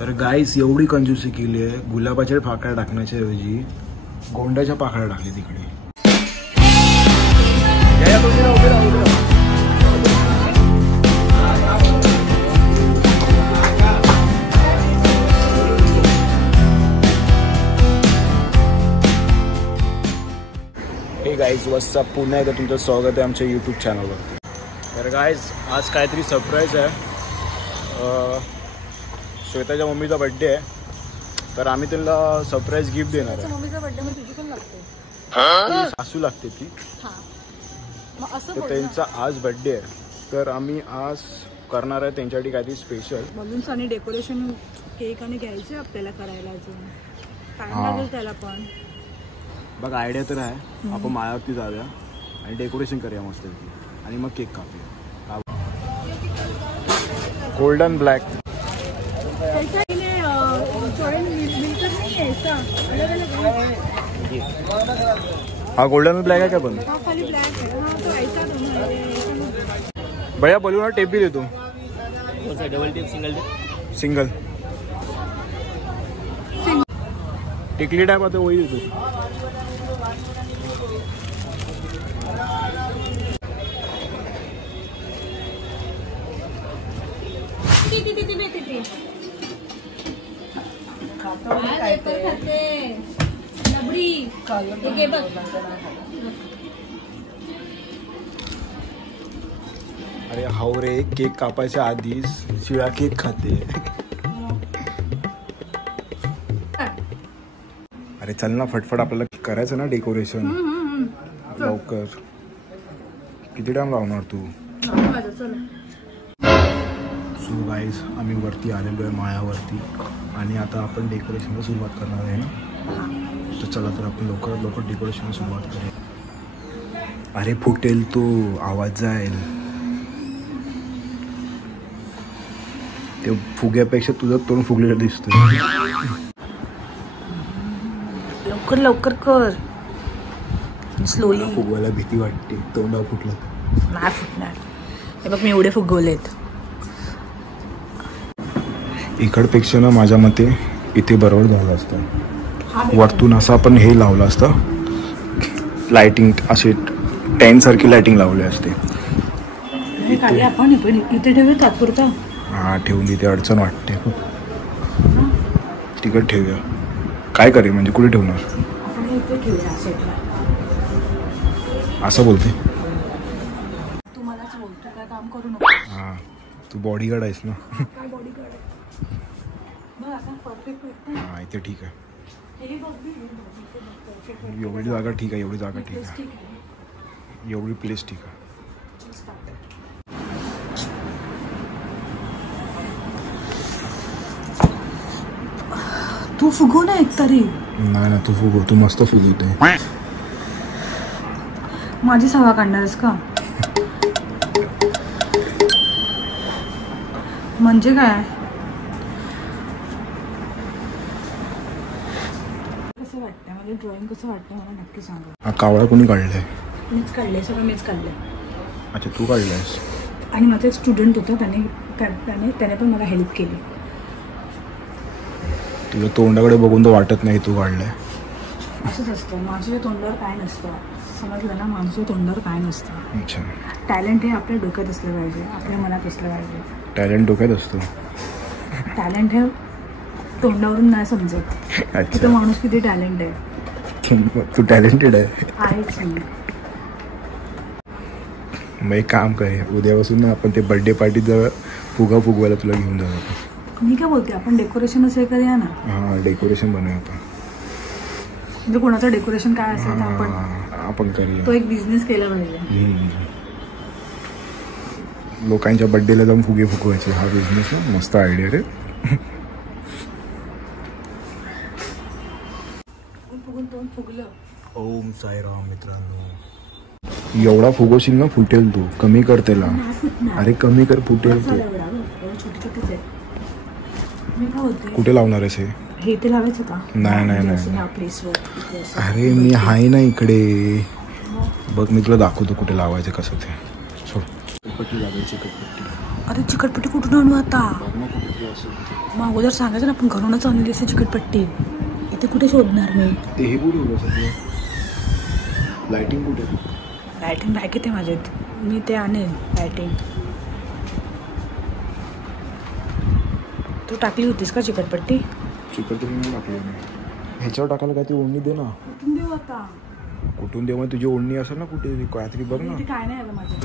तर गाईस एवढी कंजूसी केली आहे, गुलाबाच्या पाकळ्या टाकण्याच्या ऐवजी गोंड्याच्या पाकळ्या टाकली तिकडे. हे गाईज वस्ता पुन्हा एकदा तुमचं स्वागत आहे आमच्या यूट्यूब चॅनलवर. तर गाईज आज काहीतरी सरप्राईज आहे. श्वेताच्या मम्मीचा बड्डे आहे, तर आम्ही त्यांना सरप्राईज गिफ्ट देणार आहे. मम्मीचा बड्डे मग तुझी पण लागते, सासू लागते ती. मग असं तर त्यांचा आज बड्डे आहे, तर आम्ही आज करणार आहे त्यांच्यासाठी काहीतरी स्पेशल. बलून्स आणि डेकोरेशन केक आणि घ्यायचे आपल्याला करायला, अजून टाइम लागेल त्याला पण. बघ आयडिया तर आहे, आपण माळावरती जाऊया आणि डेकोरेशन करूया मस्त आणि मग केक कापूया. गोल्डन ब्लॅक हा गोल्डन ब्लॅक आहे का पण? भैया बोलू ना टेप भी देतो. डबल टेप सिंगल टिकली टाइप आता वही देतो. अरे हाव रे, केक कापायच्या आधीच शिळा केक खाते. अरे चल ना फटफट, आपल्याला करायचं ना डेकोरेशन लवकर. किती टाइम लावणार तू? सो गाईज आम्ही वरती आलेलो आहे माळ्यावरती आणि आता आपण डेकोरेशनला सुरुवात करणार आहे ना. तर चला तर आपण लवकरात लवकर डेकोरेशनला सुरुवात करूया. अरे फुटेल तो, आवाज जाईल. ते फुग्यापेक्षा तुझं तोंड फुगलेलं दिसतं. लवकर लवकर कर, स्लोली. फुगवायला भीती वाटते, तोंडा फुटलं नाही फुटणार. हे बघ मी एवढे फुगवलेत. इकडपेक्षा ना माझ्या मते इथे बरोबर झालं असतं. वरतून असं आपण हे लावलं असतं, लाइटिंग असे टेंट सारखी लाइटिंग लावली असते. आपण इथे ठेवूया तात्पुरता. हा ठेवून तिथे अडचण वाटते. तिकडे ठेवूया. काय करेल म्हणजे कुठे ठेवणार? असं बोलते तू मलाच बोलतो, काय काम करू नको. हा तू बॉडीगार्ड आहेस ना. काय बॉडीगार्ड आहे बघ आता परफेक्ट. हा इथे ठीक आहे. एवढी जागा ठीक आहे, एवढी जागा ठीक आहे, एवढी प्लेस ठीक आहे. तू फुगव ना एकतरी. नाही ना तू फुगव, तू मस्त फुगवते. माझी सवा काढणारस का? म्हणजे काय? कसं वाटतं म्हणजे ड्रॉइंग कसं वाटतं मला नक्की सांगा. हा कावळा कोणी काढलाय? मीच काढले, सगळं मीच काढलंय. अच्छा तू काढलायस. आणि माझा एक स्टुडंट होता, त्याने पण मला हेल्प केली. तुझ्या तोंडाकडे बघून तर वाटत नाही तू काढलंय. असंच असतं, माझ्या तोंडावर काय नसतं. समजलं ना, माझ्या तोंडावर काय नसतं. अच्छा टॅलेंट हे आपल्या डोक्यात असलं पाहिजे, आपल्या मनात असलं पाहिजे. टॅलेंट डोक्यात असतो. टॅलेंट हे तोंडावरून नाही समजत. तो माणूस किती टॅलेंट आहे. तू टॅलेंटेड आहे. आहेच मी. मग एक काम करे, उद्यापासून ना आपण ते बर्थडे पार्टी जवळ फुगवायला तुला घेऊन जाऊ. मी काय बोलते, आपण डेकोरेशनच हे करूया ना. हा डेकोरेशन बनवूया आपण. म्हणजे कोणाचं डेकोरेशन काय असेल ना आपण करूया. तो एक बिझनेस केला पाहिजे. लोकांच्या बर्थडेला जाऊन फुगे फुगवायचे, हा बिझनेस ना मस्त आयडिया रे. ओम साईराम मित्रांनो. एवढा फुगवशील ना फुटेल तू. कमी कर त्याला. अरे कमी कर, फुटेल तू. कुठे लावणार आहेस हे? ते लावायचं का? नाही नाही नाही. अरे मी आहे ना इकडे, बघ मी तुला दाखवतो कुठे लावायचं कसं ते. सोड. कटपट्टी लावायची, कटपट्टी. अरे चिकटपट्टी कुठून आणू आता? बघ ना कुठेतरी असेल तिथे. मग अगोदर सांगायचं ना, आपण घरूनच आणली असते चिकटपट्टी. इथे कुठे शोधणार मी? ते हे कुठे उभं सगळं? लाइटिंग कुठे? लायटिंग बॅग येते माझ्यात, मी ते आणेन लायटिंग. तू टाकली होतीस का चिकटपट्टी? चिकटपट्टी नाही टाकली मी. ह्याच्यावर टाकायला काय ती ओढणी दे ना. कुठून देऊ आता? कुठून दे? मग तुझी ओढणी असेल ना कुठे, काहीतरी बघ ना. ते काय नाही आलं माझं.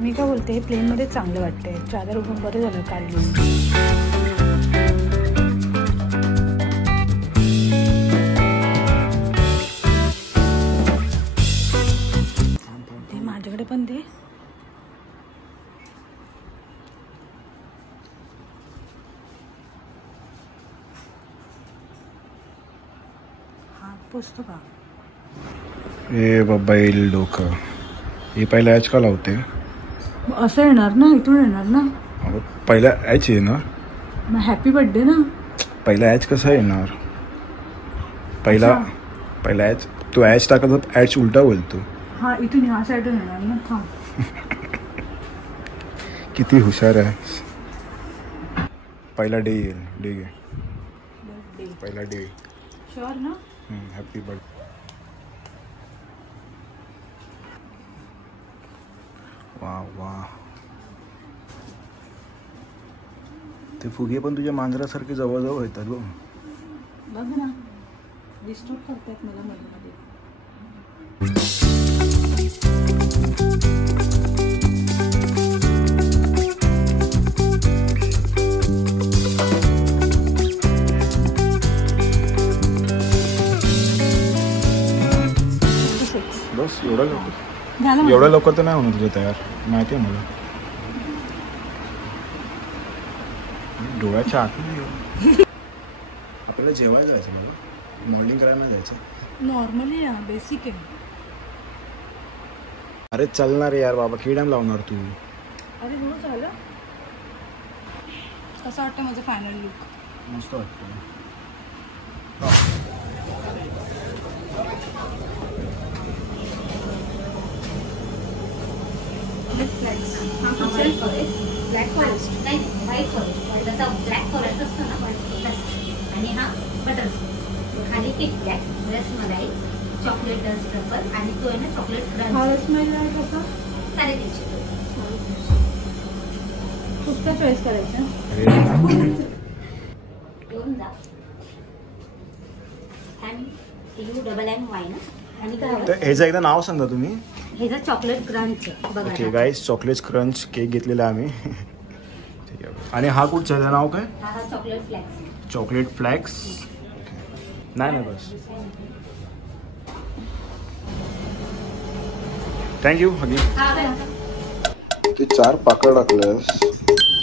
मी काय बोलते, हे प्लेनमध्ये चांगलं वाटतंय. चादर उघडून बरं झालं काढली. ते माझ्याकडे पण दे. हात पोचतो का? ए बाबा येईल डोकं. हे पहिला ॲच का लावते? असं येणार ना, इथून येणार ना. अगं पहिला ॲच आहे ना. मग हॅपी बर्थडे ना. पहिला ॲच कसा येणार? पहिला ॲच तू ॲच टाकत ॲच उलटा बोलतो. हा इथून ह्या साईडून येणार ना. थांब. किती हुशार आहे. पहिला डे येईल. डे घे. पहिला डे. शुअर ना? Happy birthday. वा वा. ते फुगे पण तुझ्या मांजरासारखे जवळजवळ येतात बघ. बघ ना, डिस्टर्ब करतायत मला मध्ये मध्ये. बस एवढं लवकर? झालं एवढ्या लवकर तर नाही होणार तुझं तयार, माहिती आहे मला. डोळ्याच्या आत आपल्याला जेवायला जायचं. मला मॉर्निंग करायला जायचं. नॉर्मली बेसिक आहे. अरे चलणार यार बाबा, किती टाइम लावणार तू? अरे हो झालं. कसं वाटतं माझं फायनल लुक? मस्त वाटतं. ब्लॅक फॉरेस्ट नाही, व्हाईट फॉरेस्ट. जसा ब्लॅक फॉरेस्ट असतो ना, आणि हा बटर खाली KitKat, rasmalai, chocolate dust rubber आणि तो आहे ना चॉकलेट क्रंच. रसमलाई कसा? 350. कुठचा चॉईस करायचा? घेऊन जा. UMY ना. आणि काय तर ह्याचं एकदा नाव सांगा तुम्ही. हे जर चॉकलेट क्रंच बघा. ओके गाईस, चॉकलेट क्रंच केक घेतलेला आम्ही. ठीक आहे. आणि हा कुठचा आहे, नाव काय? हा चॉकलेट फ्लॅक्स. Chocolate flux. नाही ना बस. थँक्यू. हगी ते 4 पाकळ टाकल्यास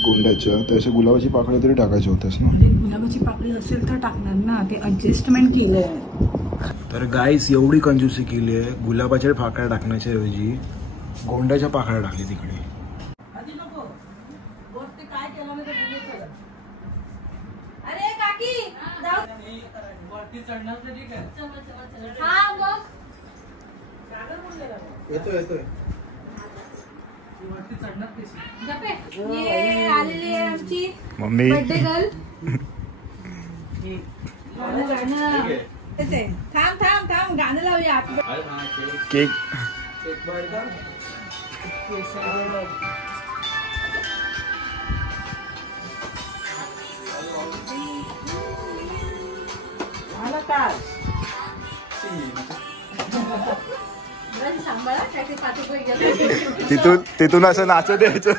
गुंड्याच्या, त्याच्या गुलाबाची पाकळी तरी टाकायची होत्यास ना. गुलाबाची पाकळी असेल तर टाकणार ना, ते ॲडजस्टमेंट केलंय. तर गाईस एवढी कंजूसी केली आहे. गुलाबाच्या पाकळ्या टाकण्याच्या ऐवजी गोंड्याच्या पाकळ्या टाकली तिकडे. अरे काकी येतोय. आलेली आहे आमची मम्मी. Birthday girl. थांब गाणं लावूया. केक तिथून असं नाचत द्यायचं.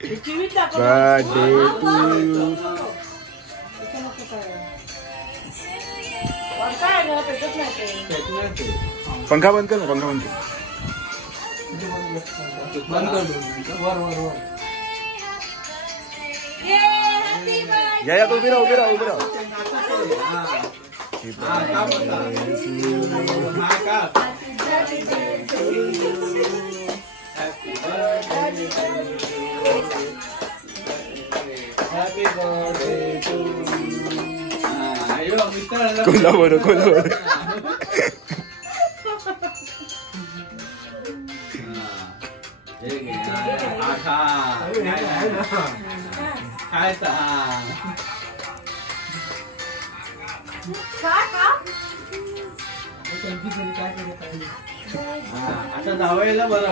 Birthday to you. पंखा बंद कर ना, पंखा बंद कर. या तो उभी राहा. कोणला बरं कोणला बरं आता धावायला बरं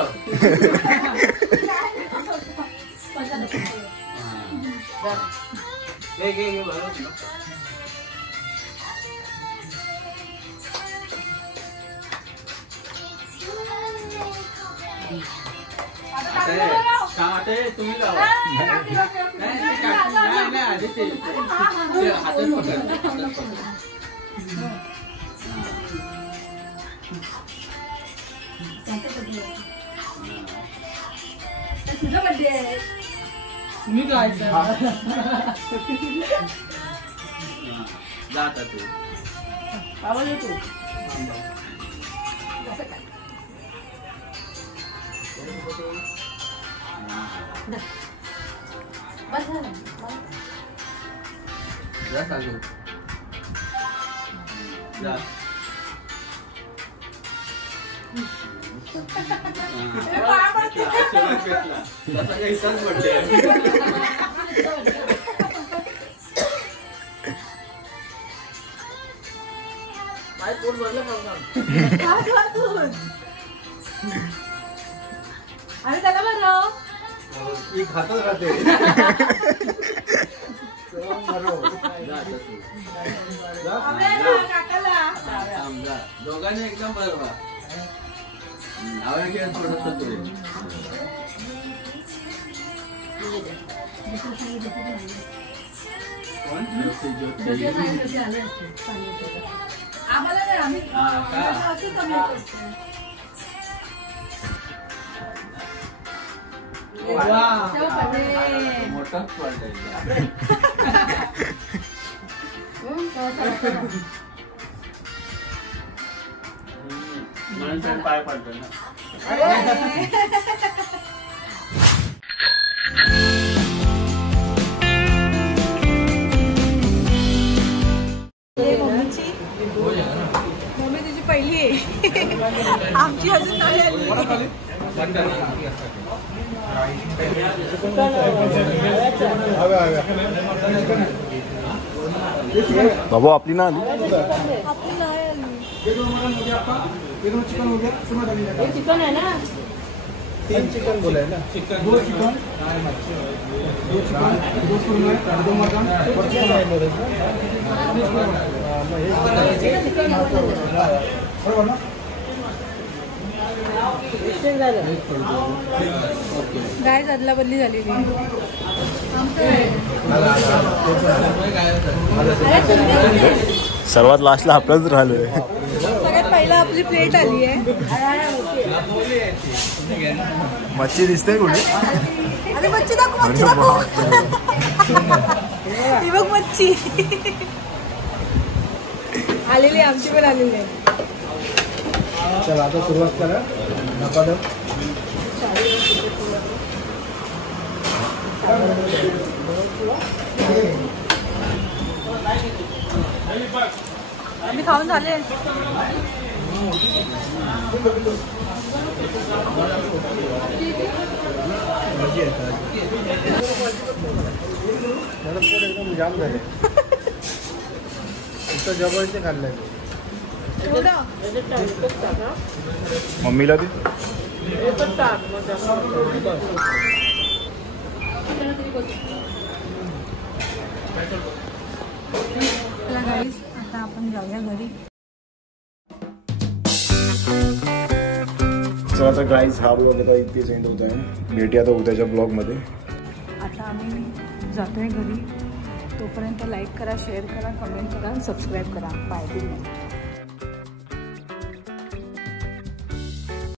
आता तुम्ही जावा नाही आधी ते हातात पकड तुझा बर्थडे आहे तुम्ही काय जाता तू आवाज येतो जा सांगू जा अरे त्याला बरं खातच राहते दोघांनी एकदम बरोबर आवाज थोडस तुझे आम्हाला नाही आम्ही मोठाच पडलाय म्हणून पाय पडतो ना मम्मी तुझी पहिली आहे आमची अजून नाही आली बाबा आपली ना आली आपली नाही आली चिकन आहे ना 3 चिकन बोलाय ना चिकन 2 चिकन 2 चिकन 2 सुरमई 2 मटन बरोबर ना गाय अदला बदली झालेली सर्वात लास्टला आपलंच राहिलोय सगळ्यात पहिला आपली प्लेट आली आहे मच्छी दिसते कुठे अरे मच्छी दाखव मच्छी दाखव ही बघ मच्छी आलेली आमची पण आलेली आहे चला आता सुरुवात करा नका आम्ही खाऊन झाले एकदम जाम झाले जबरचे खाल्लंय मम्मीला दे आता आपण जाऊया घरी चला तर गाईज हा ब्लॉग आता इतकेच एंड होत आहे भेटूया आता उद्याच्या ब्लॉगमध्ये आता आम्ही जातोय घरी तोपर्यंत लाईक करा शेअर करा कमेंट करा सबस्क्राईब करा बाय गुड नाईट